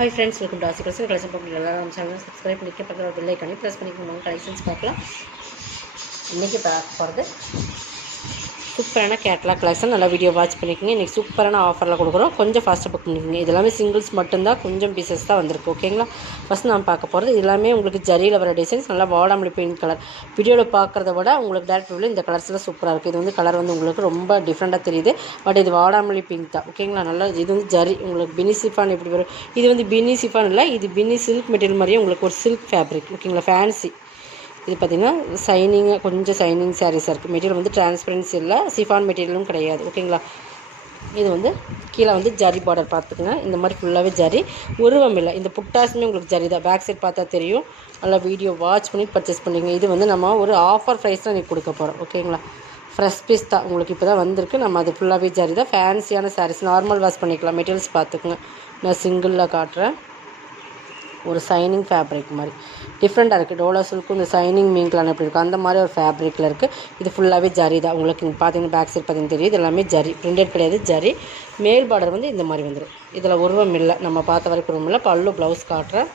Hi friends, welcome to ஆசி collection பார்க்கலாம். எல்லாரும் நம்ம சேனல் சப்ஸ்கிரைப் பண்ணிக்க பக்கத்தில் பெல் ஐக்கானே ப்ரெஸ் பண்ணிக்கணும். கலெக்ஷன்ஸ் பார்க்கலாம். இன்றைக்கி பார்க்க போகிறது சூப்பரான கேட்லாக் கலெக்ஷன். நல்லா வீடியோ வாட்ச் பண்ணிக்கோங்க. இன்றைக்கி சூப்பரான ஆஃபரில் கொடுக்குறோம். கொஞ்சம் ஃபாஸ்ட்டாக புக் பண்ணிக்கோங்க. இது எல்லாமே சிங்கிள்ஸ் மட்டும்தான், கொஞ்சம் பீசஸ் தான் வந்திருக்கு. ஓகேங்களா? ஃபஸ்ட் நான் பார்க்க போகிறது இது எல்லாமே உங்களுக்கு ஜரியில் வர டிசைன்ஸ். நல்லா வாடாமல்லி பிங்க் கலர். வீடியோவில் பார்க்குறத விட உங்களுக்கு டேரக்ட் வியூவில் இந்த கலர்ஸில் சூப்பராக இருக்குது. இது வந்து கலர் வந்து உங்களுக்கு ரொம்ப டிஃப்ரெண்ட்டாக தெரியுது. பட் இது வாடாமல்லி பிங்க் தான். ஓகேங்களா? நல்லா இது வந்து ஜரி உங்களுக்கு பினி சிஃபான் எப்படி வரும். இது வந்து பினி சிஃபான் இல்லை, இது பினி சில்க் மெட்டீரியல் மாதிரியே உங்களுக்கு ஒரு சில்க் ஃபேப்ரிக். ஓகேங்களா? ஃபேன்சி. இது பார்த்திங்கன்னா கொஞ்சம் சைனிங் சாரீஸாக இருக்குது. மெட்டீரியல் வந்து டிரான்ஸ்பரன்சி இல்லை, சிஃபான் மெட்டீரியலும் கிடையாது. ஓகேங்களா? இது வந்து கீழே வந்து ஜரி பார்டர் பார்த்துக்குங்க. இந்த மாதிரி ஃபுல்லாகவே ஜரி, உருவம் இல்லை. இந்த புட்டாஸுமே உங்களுக்கு ஜரி தான். பேக் சைட் பார்த்தா தெரியும். நல்லா வீடியோ வாட்ச் பண்ணி பர்ச்சேஸ் பண்ணிங்க. இது வந்து நம்ம ஒரு ஆஃபர் ப்ரைஸ் தான் இன்றைக்கி கொடுக்க போகிறோம். ஓகேங்களா? ஃப்ரெஷ் பீஸ் தான் உங்களுக்கு இப்போ தான் வந்திருக்கு. நம்ம அது ஃபுல்லாகவே ஜரி தான். ஃபேன்சியான சாரீஸ், நார்மல் வாஷ் பண்ணிக்கலாம். மெட்டீரியல்ஸ் பார்த்துக்குங்க. நான் சிங்கிளில் காட்டுறேன். ஒரு சைனிங் ஃபேப்ரிக் மாதிரி டிஃப்ரெண்ட்டாக இருக்குது. டோலா சில்க்கும் இந்த சைனிங் மீன்களான எப்படி இருக்குது அந்த மாதிரி ஒரு ஃபேப்ரிக்கில் இருக்குது. இது ஃபுல்லாகவே ஜரி தான். உங்களுக்கு இங்கே பார்த்தீங்கன்னா பேக் சைட் பார்த்தீங்கன்னா தெரியும். இது எல்லாமே ஜரி, பிரிண்டட் கிடையாது, ஜரி. மேல் பார்டர் வந்து இந்த மாதிரி வந்துடும். இதில் உருவம் இல்லை, நம்ம பார்த்த வரைக்கும் உருவம் இல்லை. பல்லு ப்ளவுஸ் காட்டுறேன்.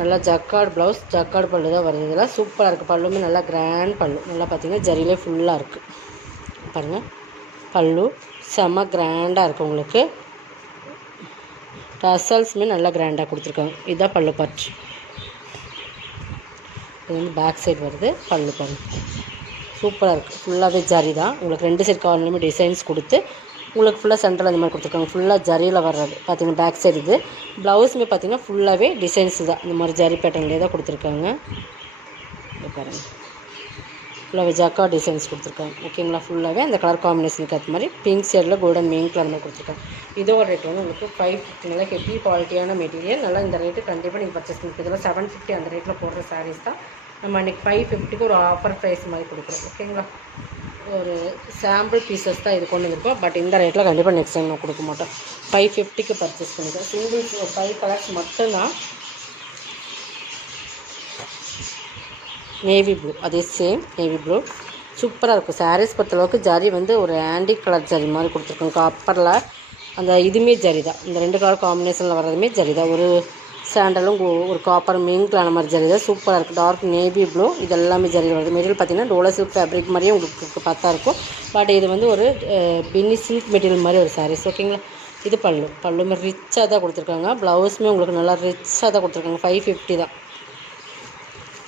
நல்லா ஜக்கார்டு ப்ளவுஸ், ஜக்கார்டு பல்லு தான் வருது. இதெல்லாம் சூப்பராக இருக்குது. பல்லுமே நல்லா கிராண்ட் பல்லு. நல்லா பார்த்தீங்கன்னா ஜரியிலே ஃபுல்லாக இருக்குது. பாருங்கள், பல்லு செம்ம கிராண்டாக இருக்குது. உங்களுக்கு டசல்ஸுமே நல்லா கிராண்டாக கொடுத்துருக்காங்க. இதுதான் பல்லு பார்ட். இது வந்து பேக் சைடு வருது. பல்லு பாருங்க, சூப்பராக இருக்குது. ஃபுல்லாகவே ஜரி தான். உங்களுக்கு 2 சைடு கார்னருமே டிசைன்ஸ் கொடுத்து உங்களுக்கு ஃபுல்லாக சென்டரில் அந்த மாதிரி கொடுத்துருக்காங்க. ஃபுல்லாக ஜரியில் வர்றது பார்த்திங்கன்னா பேக் சைடு. இது ப்ளவுஸுமே பார்த்திங்கன்னா ஃபுல்லாகவே டிசைன்ஸ் தான். இந்த மாதிரி ஜரி பேட்டர்ன்லேயே தான் கொடுத்துருக்காங்க. பாருங்கள், ஃபுல்லாகவே ஜக்கா டிசைன்ஸ் கொடுத்துருக்காங்க. ஓகேங்களா? ஃபுல்லாகவே அந்த கலர் காம்பினேஷனுக்கு ஏற்ற மாதிரி பிங்க் ஷேடில் கோல்டன் மெயின் கலர் மாதிரி கொடுத்துருக்காங்க. இதோட ரேட் வந்து உங்களுக்கு 550. நல்லா ஹெவி குவாலிட்டியான மெட்டீரியல். நல்லா இந்த ரேட்டு கண்டிப்பாக நீங்கள் பர்ச்சேஸ் பண்ணிக்கலாம். இதெல்லாம் 750 அந்த ரேட்டில் போடுற சாரீஸ் தான். நம்ம அன்றைக்கி 550க்கு ஒரு ஆஃபர் ப்ரைஸ் மாதிரி கொடுக்குறோம். ஓகேங்களா? ஒரு சாம்பிள் பீசஸ் தான் இது கொண்டு வந்துருக்கோம். பட் இந்த ரேட்டில் கண்டிப்பாக நெக்ஸ்ட் டைம் நான் கொடுக்க மாட்டோம். 550க்கு பர்ச்சேஸ் பண்ணிக்கிறோம். சிங்கிள்ஸ் 5 கலர்ஸ் மட்டும்தான். நேவி ப்ளூ, அதே சேம் நேவி ப்ளூ சூப்பராக இருக்கும். சாரீஸ் பொறுத்தளவுக்கு ஜரி வந்து ஒரு ஆன்டிக் கலர் ஜரி மாதிரி கொடுத்துருக்கோம். காப்பரில் அந்த இதுவுமே ஜரி தான். இந்த 2 கலர் காம்பினேஷனில் வர்றதுமே ஜரி தான். ஒரு சாண்டலும் ஒரு காப்பர் மிங்க்லான மாதிரி ஜரி தான். சூப்பராக இருக்குது. டார்க் நேவி ப்ளூ, இது எல்லாமே ஜரியில் வருது. மெட்டீரியல் பார்த்திங்கன்னா டோலா சில்க் ஃபேப்ரிக் மாதிரியே உங்களுக்கு பார்த்தா இருக்கும். பட் இது வந்து ஒரு பின்னி சில்க் மெட்டீரியல் மாதிரி ஒரு சாரீஸ். ஓகேங்களா? இது பல்லுமே ரிச்சாக தான் கொடுத்துருக்காங்க. ப்ளவுஸுமே உங்களுக்கு நல்லா ரிச்சாக தான் கொடுத்துருக்காங்க. 550 தான்.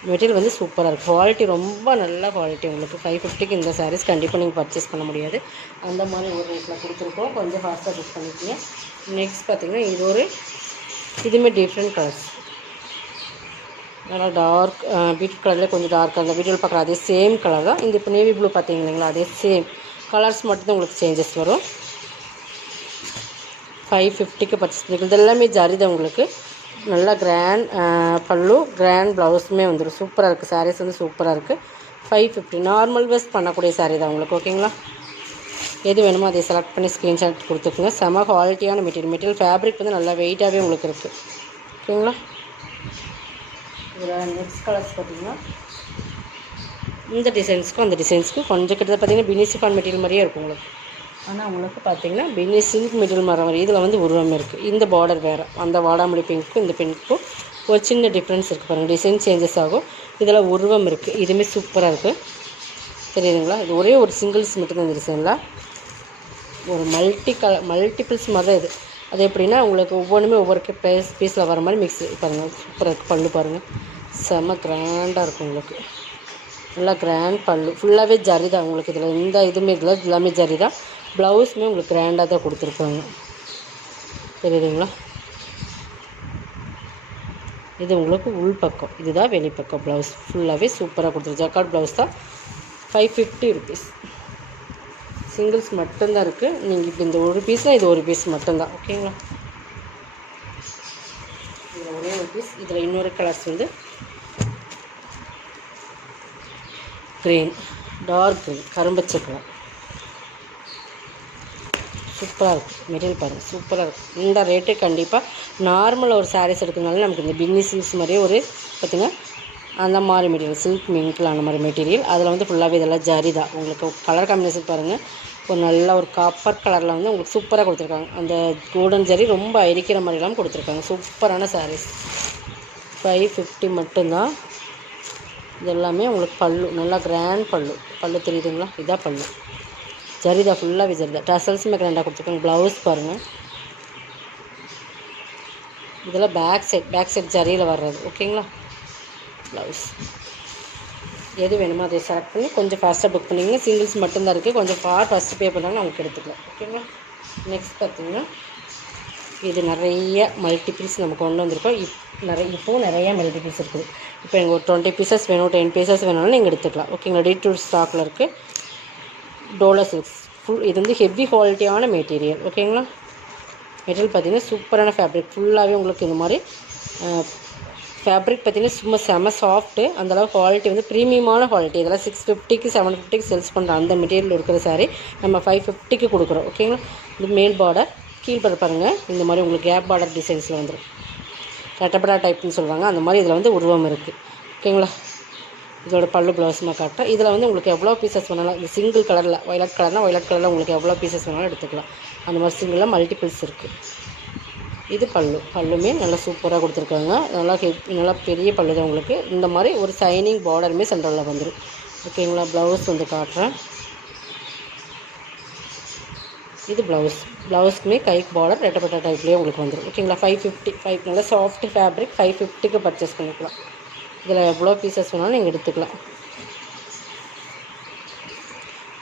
மெட்டீரியல் வந்து சூப்பராக இருக்குது. குவாலிட்டி ரொம்ப நல்ல குவாலிட்டி. உங்களுக்கு 550க்கு இந்த சாரீஸ் கண்டிப்பாக நீங்கள் பர்ச்சேஸ் பண்ண முடியாது. அந்த மாதிரி ஒரு ரேட்டில் கொடுத்துருக்கோம். கொஞ்சம் ஃபாஸ்ட்டாக புக் பண்ணிக்கோங்க. நெக்ஸ்ட் பார்த்திங்கன்னா இதுவுமே டிஃப்ரெண்ட் கலர்ஸ். நல்லா டார்க் பீட்ரூட் கலரில் கொஞ்சம் டார்க்காக அந்த வீடியோவில் பார்க்குற அதே சேம் கலர் தான். இந்த இப்போ நேவி ப்ளூ பார்த்தீங்க இல்லைங்களா, அதே சேம் கலர்ஸ் மட்டும்தான் உங்களுக்கு சேஞ்சஸ் வரும். 550க்கு பர்ச்சேஸ் பண்ணிக்கலாம். இது எல்லாமே ஜரி தான். உங்களுக்கு நல்லா கிராண்ட் பல்லு, கிராண்ட் ப்ளவுஸுமே வந்துடும். சூப்பராக இருக்குது. சாரீஸ் வந்து சூப்பராக இருக்குது. 550 நார்மல் வேஸ்ட் பண்ணக்கூடிய சாரீ தான் உங்களுக்கு. ஓகேங்களா? எது வேணுமோ அதை செலக்ட் பண்ணி ஸ்க்ரீன்ஷாட் கொடுத்துக்குங்க. செம குவாலிட்டியான மெட்டீரியல் ஃபேப்ரிக் வந்து நல்லா வெயிட்டாகவே உங்களுக்கு இருக்குது. ஓகேங்களா? இதில் நெக்ஸ்ட் கலர்ஸ் பார்த்திங்கன்னா இந்த டிசைன்ஸ்க்கும் அந்த டிசைன்ஸ்க்கும் கொஞ்சம் கிட்டத்தட்ட பார்த்திங்கன்னா பினி சிஃபான் மெட்டீரியல் மாதிரியே இருக்கும் உங்களுக்கு. ஆனால் உங்களுக்கு பார்த்திங்கன்னா பினி சில்க் மெட்டீரியல் மாதிரி இதில் வந்து உருவம் இருக்குது. இந்த பார்டர் வேறு. அந்த வாடாமல்லி பிங்க்கும் இந்த பிங்க்கும் ஒரு சின்ன டிஃப்ரென்ஸ் இருக்குது பாருங்கள். டிசைன் சேஞ்சஸ் ஆகும். இதில் உருவம் இருக்குது. இதுவுமே சூப்பராக இருக்குது. தெரியுதுங்களா? இது ஒரே ஒரு சிங்கிள்ஸ் மட்டும்தான் இந்த டிசைனில். ஒரு மல்டிபிள்ஸ் மாதிரி தான் இது. அது எப்படின்னா உங்களுக்கு ஒவ்வொன்றுமே ஒவ்வொரு பீஸில் வர மாதிரி மிக்ஸ் பாருங்கள். சூப்பராக இருக்குது. பல்லு பாருங்கள், செம்ம கிராண்டாக இருக்கும். உங்களுக்கு நல்லா கிராண்ட் பல்லு. ஃபுல்லாகவே ஜரி தான். உங்களுக்கு இதில் எந்த இதுவுமே இதில் எல்லாமே ஜரி தான். ப்ளவுஸுமே உங்களுக்கு கிராண்டாக தான் கொடுத்துருக்காங்க. தெரியுதுங்களா? இது உங்களுக்கு உள் பக்கம், இதுதான் வெளிப்பக்கம். ப்ளவுஸ் ஃபுல்லாகவே சூப்பராக கொடுத்துருக்கு. ஜக்கார்ட் ப்ளவுஸ் தான். 550 ருபீஸ். சிங்கிள்ஸ் மட்டும்தான் இருக்குது. நீங்கள் இப்போ இந்த ஒரு பீஸில் இது ஒரு பீஸ் மட்டும்தான். ஓகேங்களா? இதில் ஒரே ஒரு பீஸ். இதில் இன்னொரு கலர்ஸ் வந்து க்ரீன், டார்க் க்ரீன், கரும்பச்சை கலர். சூப்பராக இருக்குது. மெட்டீரியல் பாருங்கள், சூப்பராக இருக்குது. இந்த ரேட்டு கண்டிப்பாக நார்மல் ஒரு சாரீஸ் எடுக்கிறதுனால நமக்கு இந்த பின்னி சில்க்ஸ் மாதிரியே ஒரு பார்த்திங்கன்னா அந்த மாதிரி மெட்டீரியல் சில்க் மிங்கில் அந்த மாதிரி மெட்டீரியல். அதில் வந்து ஃபுல்லாகவே இதெல்லாம் ஜரி தான். உங்களுக்கு கலர் காம்பினேஷன் பாருங்கள், ஒரு நல்ல ஒரு காப்பர் கலரில் வந்து உங்களுக்கு சூப்பராக கொடுத்துருக்காங்க. அந்த கோல்டன் ஜரி ரொம்ப அரிக்கிற மாதிரிலாம் கொடுத்துருக்காங்க. சூப்பரான சாரீஸ். 550 மட்டும்தான். இது எல்லாமே உங்களுக்கு பல்லு நல்லா கிராண்ட் பல்லு தெரியுதுங்களா? இதான் பல்லு, ஜரிதா ஃபுல்லாகவே ஜரிதா. டசல்ஸுமே கிராண்டாக கொடுத்துருக்காங்க. ப்ளவுஸ் பாருங்கள், இதெல்லாம் பேக் சைட் ஜரியில் வர்றது. ஓகேங்களா? ப்ளவுஸ் எது வேணுமோ அதை செலக்ட் பண்ணி கொஞ்சம் ஃபாஸ்ட்டாக புக் பண்ணிங்க. சிங்கிள்ஸ் மட்டும்தான் இருக்குது. கொஞ்சம் ஃபஸ்ட்டு பே பண்ணுறாங்க, அவங்களுக்கு எடுத்துக்கலாம். ஓகேங்களா? நெக்ஸ்ட் பார்த்திங்கன்னா இது நிறைய மல்டிபிள்ஸ் நம்ம கொண்டு வந்திருக்கோம். இப்போது நிறையா மல்டிபிள்ஸ் இருக்குது. இப்போ எங்கள் ஒரு 20 பீசஸ் வேணும், 10 பீசஸ் வேணும்னாலும் நீங்கள் எடுத்துக்கலாம். ஓகேங்களா? டீ2 ஸ்டாக்கில் இருக்குது. Dola silks full. இது வந்து ஹெவி குவாலிட்டியான மெட்டீரியல். ஓகேங்களா? மெட்டீரியல் பார்த்திங்கன்னா சூப்பரான ஃபேப்ரிக். ஃபுல்லாகவே உங்களுக்கு இந்த மாதிரி ஃபேப்ரிக் பார்த்திங்கன்னா சும்மா செம சாஃப்ட்டு. அந்தளவு குவாலிட்டி வந்து ப்ரீமியமான குவாலிட்டி. இதெல்லாம் 650க்கு 750க்கு சேல்ஸ் பண்ணுற அந்த மெட்டீரியல் இருக்கிற சாரீ நம்ம 550க்கு கொடுக்குறோம். ஓகேங்களா? இது மேல் பார்டர், கீழ் பார்டர் பாருங்கள், இந்த மாதிரி உங்களுக்கு கேப் பார்டர் டிசைன்ஸில் வந்துடும். ரெட்டப்படா டைப்னு சொல்லுவாங்க. அந்த மாதிரி இதில் வந்து உருவம் இருக்குது. ஓகேங்களா? இதோட பல்லு ப்ளவுஸுமா காட்டுறேன். இதில் வந்து உங்களுக்கு எவ்வளோ பீசஸ் வேணாலும், இந்த சிங்கிள் கலரில் வயலட் கலரில் உங்களுக்கு எவ்வளோ பீசஸ் வேணாலும் எடுத்துக்கலாம். அந்த மாதிரி சிங்கிளில் மல்டிபிள்ஸ் இருக்குது. இது பல்லுமே நல்லா சூப்பராக கொடுத்துருக்காங்க. நல்லா பெரிய பல்லு தான் உங்களுக்கு. இந்த மாதிரி ஒரு சைனிங் பார்டருமே சென்டரில் வந்துடும். ஓகேங்களா? ப்ளவுஸ் வந்து காட்டுறேன். இது ப்ளவுஸ்க்குமே கைக்கு பார்டர் ரெட்டப்பட்ட டைப்லேயே உங்களுக்கு வந்துடும். ஓகேங்களா? 550 நல்லா சாஃப்ட் ஃபேப்ரிக். 550க்கு பர்ச்சேஸ் பண்ணிக்கலாம். இதில் எவ்வளோ பீசஸ் வேணாலும் நீங்கள் எடுத்துக்கலாம்.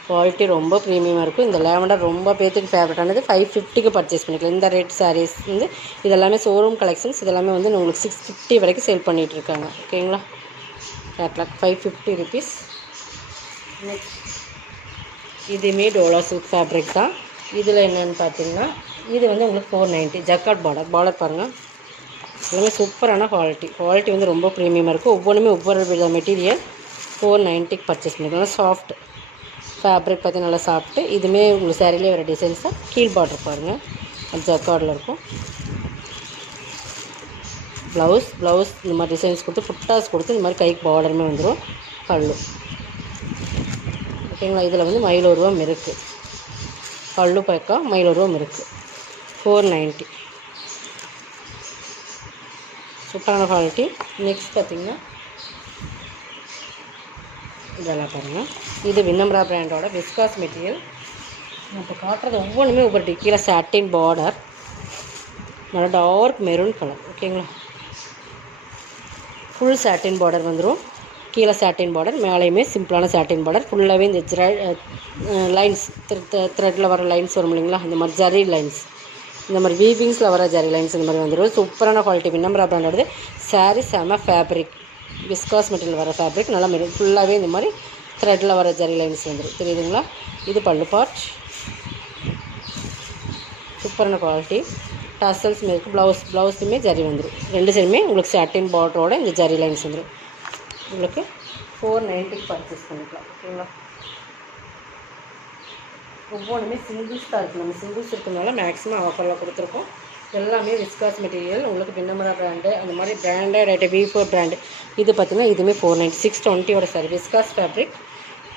குவாலிட்டி ரொம்ப ப்ரீமியமாக இருக்கும். இந்த லேவண்டர் ரொம்ப பேத்துக்கு ஃபேவரட்டானது. 550க்கு பர்ச்சேஸ் பண்ணிக்கலாம். இந்த ரேட் சாரீஸ் வந்து இதெல்லாமே ஷோரூம் கலெக்ஷன்ஸ். இதெல்லாமே வந்து உங்களுக்கு 650 வரைக்கும் சேல் பண்ணிகிட்ருக்காங்க. ஓகேங்களா? Catalogue 550 rupees. நெக்ஸ்ட் இதுவுமே டோலா சில்க் ஃபேப்ரிக் தான். இதில் என்னென்னு பார்த்தீங்கன்னா இது வந்து உங்களுக்கு 490. ஜக்கார்ட் பார்டர் பாருங்கள், எல்லாமே சூப்பரான குவாலிட்டி வந்து ரொம்ப ப்ரீமியமாக இருக்கும். ஒவ்வொன்றுமே ஒவ்வொரு வித மெட்டீரியல். 490க்கு பர்ச்சேஸ் பண்ணிக்கலாம். சாஃப்ட் ஃபேப்ரிக் பார்த்து நல்லா சாஃப்ட்டு. இதுவுமே உங்களுக்கு சாரிலே வர டிசைன்ஸ் தான். கீழ் பார்டர் பாருங்கள், அது ஜக்கார்டில் இருக்கும். ப்ளவுஸ் இந்த மாதிரி டிசைன்ஸ் கொடுத்து புட்டாஸ் கொடுத்து இந்த மாதிரி கைக்கு பார்டருமே வந்துடும். பல்லு ஓகேங்களா? இதில் வந்து மயில் உருவம் இருக்குது. பல்லு பக்கம் மயில் உருவம் இருக்குது. 490. சூப்பரான குவாலிட்டி. நெக்ஸ்ட் பார்த்திங்கன்னா இதெல்லாம் பாருங்கள், இது விண்ணம்ரா பிராண்டோட விஸ்காஸ் மெட்டீரியல். இப்போ காட்டுறது ஒவ்வொன்றுமே ஒவ்வொரு கீழே சாட்டின் பார்டர், நல்லா டார்க் மெரூன் கலர். ஓகேங்களா? ஃபுல் சாட்டின் பார்டர் வந்துடும். கீழே சாட்டின் பார்டர், மேலேயுமே சிம்பிளான சாட்டின் பார்டர். ஃபுல்லாகவே இந்த லைன்ஸ் த்ரெட்டில் வர லைன்ஸ் வரும் இல்லைங்களா? இந்த மாதிரி ஜரி லைன்ஸ், இந்த மாதிரி வீவிங்ஸில் வர ஜரி லைன்ஸ் இந்த மாதிரி வந்துடும். சூப்பரான குவாலிட்டி. விண்ணம்ரா பிராண்டோடது. சாரீ செம ஃபேப்ரிக், விஸ்காஸ் மெட்டீரியல் வர ஃபேப்ரிக். நல்லா மெரூன் ஃபுல்லாகவே இந்த மாதிரி த்ரெட்டில் வர ஜரி லைன்ஸ் வந்துடும். தெரியுதுங்களா? இது பல்லு பார்ட். சூப்பரான குவாலிட்டி. டசல்ஸுமே இருக்குது. ப்ளவுஸுமே ஜரி வந்துடும். ரெண்டு சைடுமே உங்களுக்கு சாட்டின் பார்டரோட இந்த ஜரி லைன்ஸ் வந்துடும். உங்களுக்கு 490க்கு பர்ச்சேஸ் பண்ணிக்கலாம். ஓகேங்களா? ஒவ்வொன்றுமே சிங்கிள்ஸ் தான் இருக்குது. நம்ம சிங்கிள்ஸ் இருக்கிறதுனால மேக்ஸிமம் ஆஃபரில் கொடுத்துருக்கோம். எல்லாமே விஸ்காஸ் மெட்டீரியல். உங்களுக்கு விண்ணம்ரா பிராண்டு அந்த மாதிரி பிராண்டட் ஐட்டம் V4 பிராண்டு. இது பார்த்திங்கன்னா இதுவுமே 490. 620 சாரி. Viscose fabric.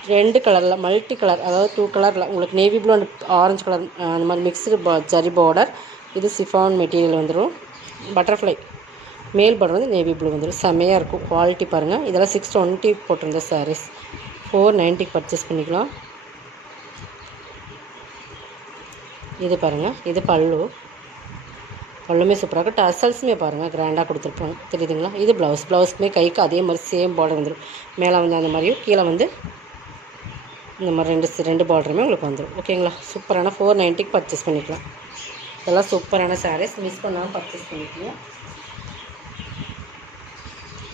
2 கலரில் மல்டி கலர், அதாவது 2 கலரில் உங்களுக்கு navy blue and orange colour அந்த மாதிரி மிக்ஸ்டு ஜரி பார்டர். இது சிஃபான் மெட்டீரியல் வந்துடும். பட்டர்ஃப்ளை மேல் பார்டர் வந்து நேவி ப்ளூ வந்துடும். செம்மையாக இருக்கும். குவாலிட்டி பாருங்கள். இதெல்லாம் 620 போட்டிருந்த சாரீஸ். 490க்கு பர்ச்சேஸ் பண்ணிக்கலாம். இது பாருங்கள், இது பல்லுமே சூப்பராக இருக்கும். டசல்ஸுமே பாருங்கள் கிராண்டாக கொடுத்துருப்பாங்க. தெரியுதுங்களா? இது ப்ளவுஸ்க்குமே கைக்கு அதே மாதிரி சேம் பார்டர் வந்துடும். மேலே வந்து அந்த மாதிரியும் கீழே வந்து இந்த மாதிரி ரெண்டு பார்டருமே உங்களுக்கு வந்துடும். ஓகேங்களா? சூப்பரான 490க்கு பர்ச்சேஸ் பண்ணிக்கலாம். இதெல்லாம் சூப்பரான சாரீஸ். மிஸ் பண்ணாமல் பர்ச்சேஸ் பண்ணிக்கலாம்.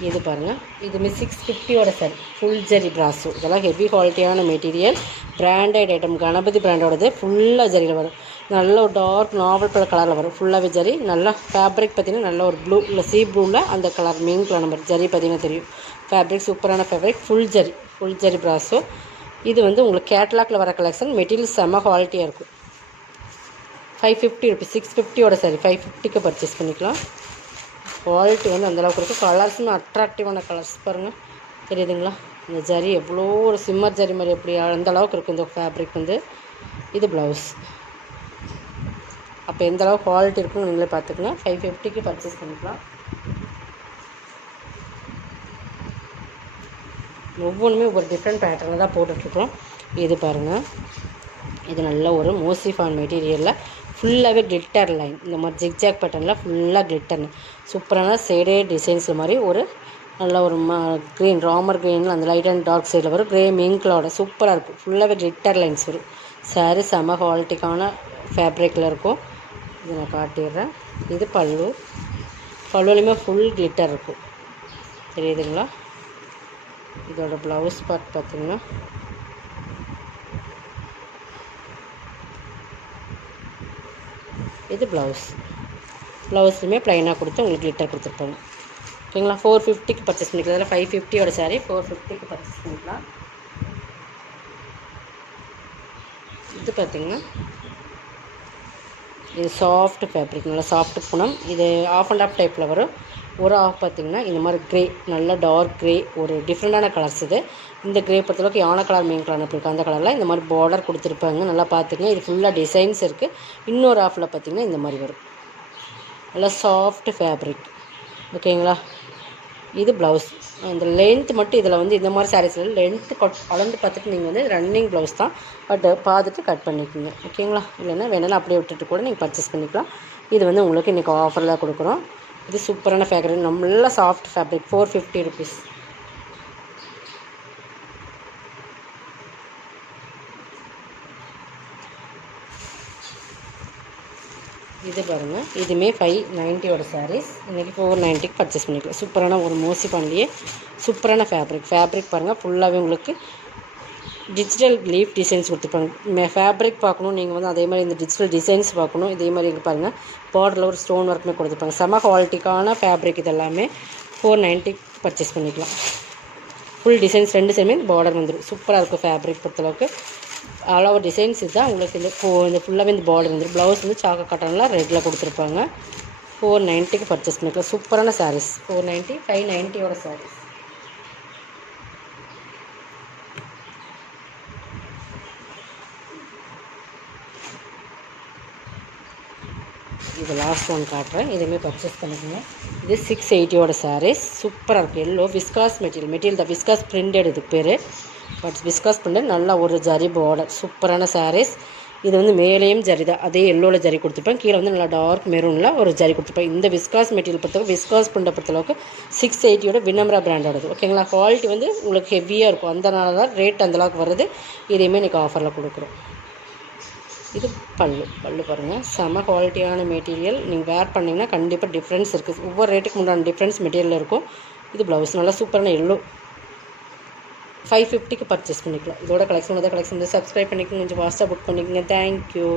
இது பாருங்கள், இதுவுமே 650 சாரி. ஃபுல் ஜரி பிராஸோ. இதெல்லாம் ஹெவி குவாலிட்டியான மெட்டீரியல். Branded item. கணபதி பிராண்டோடது. ஃபுல்லாக ஜரியில் வரும். நல்ல ஒரு டார்க் நாவல் கலரில் வரும். ஃபுல்லாகவே ஜரி. நல்லா ஃபேப்ரிக் பார்த்திங்கன்னா நல்ல ஒரு ப்ளூ இல்லை சீ ப்ளூவில் அந்த colour main colour number zari பார்த்திங்கன்னா தெரியும். ஃபேப்ரிக் சூப்பரான ஃபேப்ரிக். ஃபுல் ஜரி பிராஸோ. இது வந்து உங்களுக்கு கேட்லாக்ல வர கலெக்ஷன். மெட்டீரியல் செம்ம குவாலிட்டியாக இருக்கும். 550 ருபீஸ். 650 சாரி. 550க்கு பர்ச்சேஸ் பண்ணிக்கலாம். குவாலிட்டி வந்து அந்தளவுக்கு இருக்குது. கலர்ஸுமே அட்ராக்டிவான கலர்ஸ் பாருங்கள், தெரியுதுங்களா? இந்த ஜரி எவ்வளோ ஒரு சிம்மர் ஜரி மாதிரி எப்படி அந்த அளவுக்கு இருக்குது இந்த ஃபேப்ரிக் வந்து. இது ப்ளவுஸ். அப்போ எந்த அளவுக்கு குவாலிட்டி இருக்குன்னு நீங்களே பார்த்துக்கங்க. 550க்கு பர்ச்சேஸ் பண்ணிக்கலாம். ஒவ்வொன்றுமே ஒவ்வொரு டிஃப்ரெண்ட் பேட்டர்னில் தான் போட்டுட்ருக்கோம். இது பாருங்கள், இது நல்ல ஒரு மோசிஃபான் மெட்டீரியலில் ஃபுல்லாகவே கிளிட்டர் லைன், இந்த மாதிரி ஜிக்ஜாக் பேட்டர்னில் ஃபுல்லாக கிளிட்டர்னு சூப்பரான ஷேடே டிசைன்ஸில் மாதிரி ஒரு நல்ல ஒரு க்ரீன் ராமர் க்ரீனில் அந்த லைட் அண்ட் டார்க் சைடில் வரும். க்ரே மிங்க்லோட சூப்பராக இருக்கும். ஃபுல்லாகவே கிளிட்டர் லைன்ஸ் வரும். சாரீ செம குவாலிட்டிக்கான ஃபேப்ரிக்கில் இருக்கும். இதை நான் காட்டிடுறேன். இது பல்லு. பல்லுலையுமே ஃபுல் கிளிட்டர் இருக்கும், தெரியுதுங்களா? இதோட ப்ளவுஸ் பார்ட் பார்த்திங்கன்னா இது ப்ளவுஸ்லையுமே ப்ளைனாக கொடுத்து உங்களுக்கு கிளிட்டர் கொடுத்துருப்பாங்க. ஓகேங்களா? 450க்கு பர்ச்சேஸ் பண்ணிக்கலாம். அதில் 550யோட சாரீ 450க்கு பர்ச்சேஸ் பண்ணிக்கலாம். இது பார்த்திங்கன்னா இது சாஃப்ட் ஃபேப்ரிக், நல்லா சாஃப்ட் பூனம். இது ஆஃப் அண்ட் ஆஃப் டைப்பில் வரும். ஒரு ஆஃப் பார்த்திங்கன்னா இந்த மாதிரி க்ரே, நல்ல டார்க் க்ரே, ஒரு டிஃப்ரெண்ட்டான கலர்ஸ் இது. இந்த க்ரே பொறுத்தளவுக்கு யானை கலர் மெயின் கலர் அப்படி இருக்குது. அந்த கலரில் இந்த மாதிரி பார்டர் கொடுத்துருப்பாங்க. நல்லா பார்த்துங்க. இது ஃபுல்லாக டிசைன்ஸ் இருக்குது. இன்னொரு ஆஃபில் பார்த்திங்கன்னா இந்த மாதிரி வரும். நல்லா சாஃப்ட் ஃபேப்ரிக். ஓகேங்களா? இது ப்ளவுஸ். இந்த லென்த் மட்டும் இதில் வந்து இந்த மாதிரி சாரீஸில் லென்த்து அளந்து பார்த்துட்டு நீங்கள் வந்து ரன்னிங் ப்ளவுஸ் தான், பட் பார்த்துட்டு கட் பண்ணிக்கோங்க. ஓகேங்களா? இல்லைன்னா வேணாலும் அப்படியே விட்டுட்டு கூட நீங்கள் பர்ச்சேஸ் பண்ணிக்கலாம். இது வந்து உங்களுக்கு இன்றைக்கி ஆஃபரில் கொடுக்குறோம். இது சூப்பரான ஃபேப்ரிக், நல்லா சாஃப்ட் ஃபேப்ரிக். 450 ருபீஸ். இது பாருங்கள், இதுவுமே 590யோட சாரீஸ். இன்றைக்கி 490க்கு பர்ச்சேஸ் பண்ணிக்கலாம். சூப்பரான ஒரு மோசி பண்ணலையே சூப்பரான ஃபேப்ரிக் பாருங்கள். ஃபுல்லாகவே உங்களுக்கு டிஜிட்டல் லீஃப் டிசைன்ஸ் கொடுத்துருப்பாங்க. ஃபேப்ரிக் பார்க்கணும் நீங்கள் வந்து அதே மாதிரி இந்த டிஜிட்டல் டிசைன்ஸ் பார்க்கணும். இதே மாதிரி இங்கே பாருங்கள், பார்டரில் ஒரு ஸ்டோன் ஒர்க்குமே கொடுத்துருப்பாங்க. செம குவாலிட்டிக்கான ஃபேப்ரிக். இதெல்லாமே 490க்கு பர்ச்சேஸ் பண்ணிக்கலாம். ஃபுல் டிசைன்ஸ் 2 சைடுமே பார்டர் வந்துடும். சூப்பராக இருக்கும் ஃபேப்ரிக் பொறுத்தளவுக்கு. ஆல் ஓவர் டிசைன்ஸ் இதுதான் உங்களுக்கு. இந்த ஃபுல்லாகவே இந்த பார்டர் வந்துடும். ப்ளவுஸ் வந்து சாக்கோ காட்டனில் ரெட்டில் கொடுத்துருப்பாங்க. 490க்கு பர்ச்சேஸ் பண்ணிக்கலாம். சூப்பரான சாரீஸ். 490, 590யோட சாரீஸ். இது லாஸ்ட் ஒன் காட்டுறேன். இதுவுமே பர்ச்சேஸ் பண்ணிக்கோங்க. இது 680யோட சாரீஸ். சூப்பராக இருக்குது. எல்லோ விஸ்காஸ் மெட்டீரியல் தான். விஸ்காஸ் பிரிண்டட் இதுக்கு பேர். பட் விஸ்காஸ் பிரிண்டட் நல்லா ஒரு ஜரி பார்டர். சூப்பரான சாரீஸ். இது வந்து மேலேயும் ஜரி தான், அதே எல்லோவில் ஜரி கொடுத்துருப்பேன். கீழே வந்து நல்லா டார்க் மெரூனில் ஒரு ஜரி கொடுத்துருப்பேன். இந்த விஸ்காஸ் மெட்டீரியல் பொறுத்தவரை விஸ்காஸ் பிரிண்டை பொறுத்தளவுக்கு 680யோட வினம்ரா பிராண்டோடது. ஓகேங்களா? குவாலிட்டி வந்து உங்களுக்கு ஹெவியாக இருக்கும். அதனால தான் ரேட் அந்தளவுக்கு வருது. இதையுமே இன்றைக்கி ஆஃபரில் கொடுக்குறோம். இது பல்லு பாருங்கள், செம குவாலிட்டியான மெட்டீரியல். நீங்கள் வேர் பண்ணிங்கன்னா கண்டிப்பாக டிஃப்ரென்ஸ் இருக்குது. ஒவ்வொரு ரேட்டுக்கு உண்டான டிஃப்ரென்ஸ் மெட்டீரியல் இருக்கும். இது ப்ளவுஸ் நல்லா சூப்பரான எல்லோ. 550க்கு பர்ச்சேஸ் பண்ணிக்கலாம். இதோட கலெக்ஷன் வந்து சப்ஸ்கிரைப் பண்ணிக்கோங்க. கொஞ்சம் ஃபாஸ்ட்டாக புக் பண்ணிக்கோங்க. தேங்க்யூ.